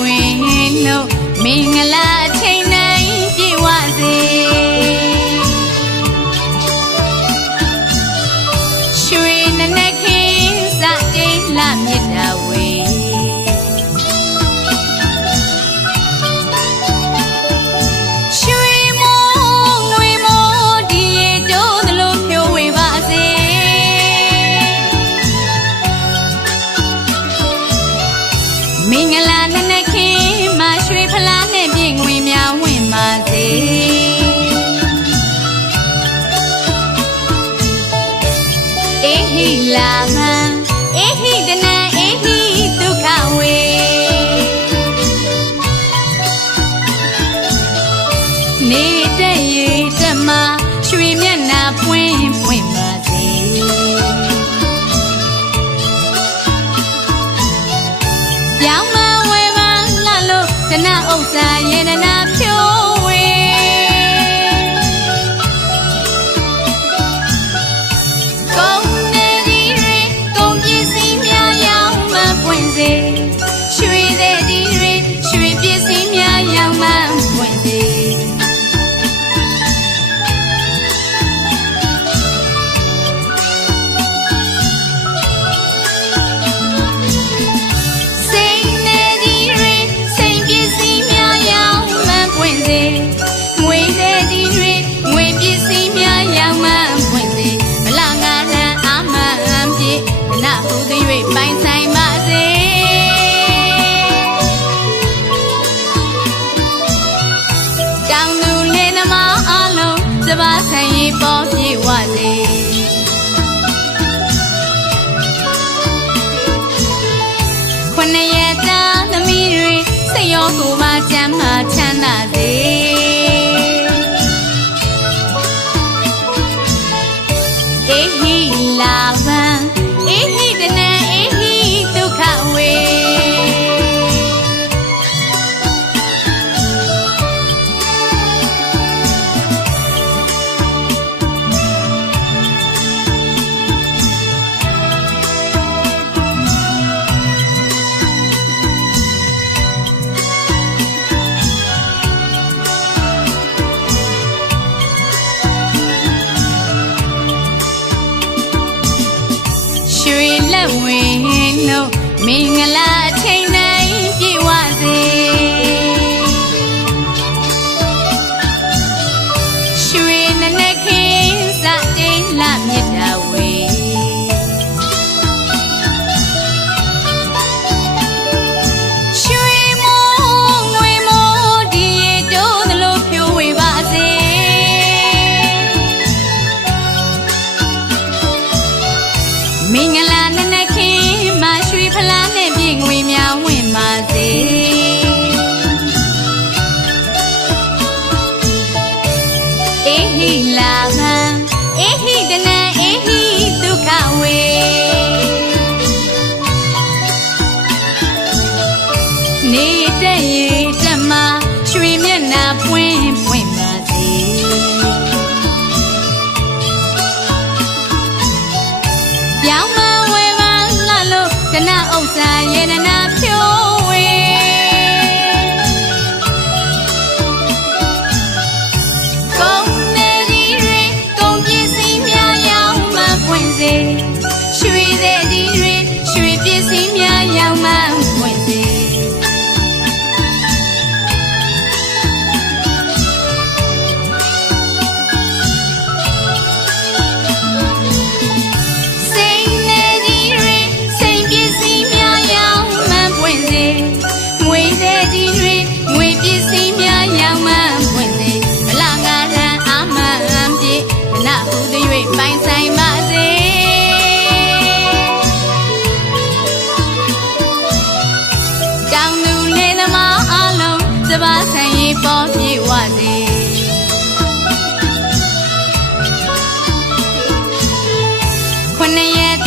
ဝင်လို့မင်္ဂလာချိန်တိုင်းပြေဝစေရွှေနနခင်းစတိတ်လမြစ်တာဝေမင်္ဂလာ ပါစေအေဟိလာမန်အေဟိတနံအေဟိဒုက္ခဝေနေတဲ့ရေတမရွှေမျက်နှာပွင့်ပွင့်ပါစေပြောင်းမဝဲပါလှလို့တနဥစ္စာယေနနာဖြိုး ရောကိုမှကျမ်းမှချမ်းသာစေ ဝင်လို့မင်္ဂလာချိန်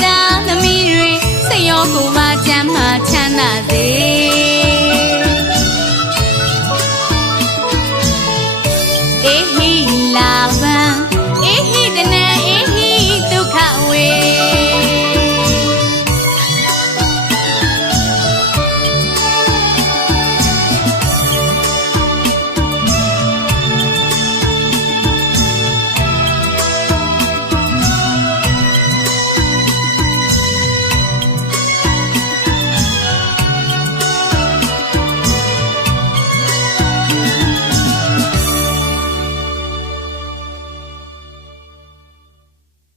တန်းသမီးတွေစိတ်ရောကိုယ်ပါကျမ်းမာချမ်းသာစေ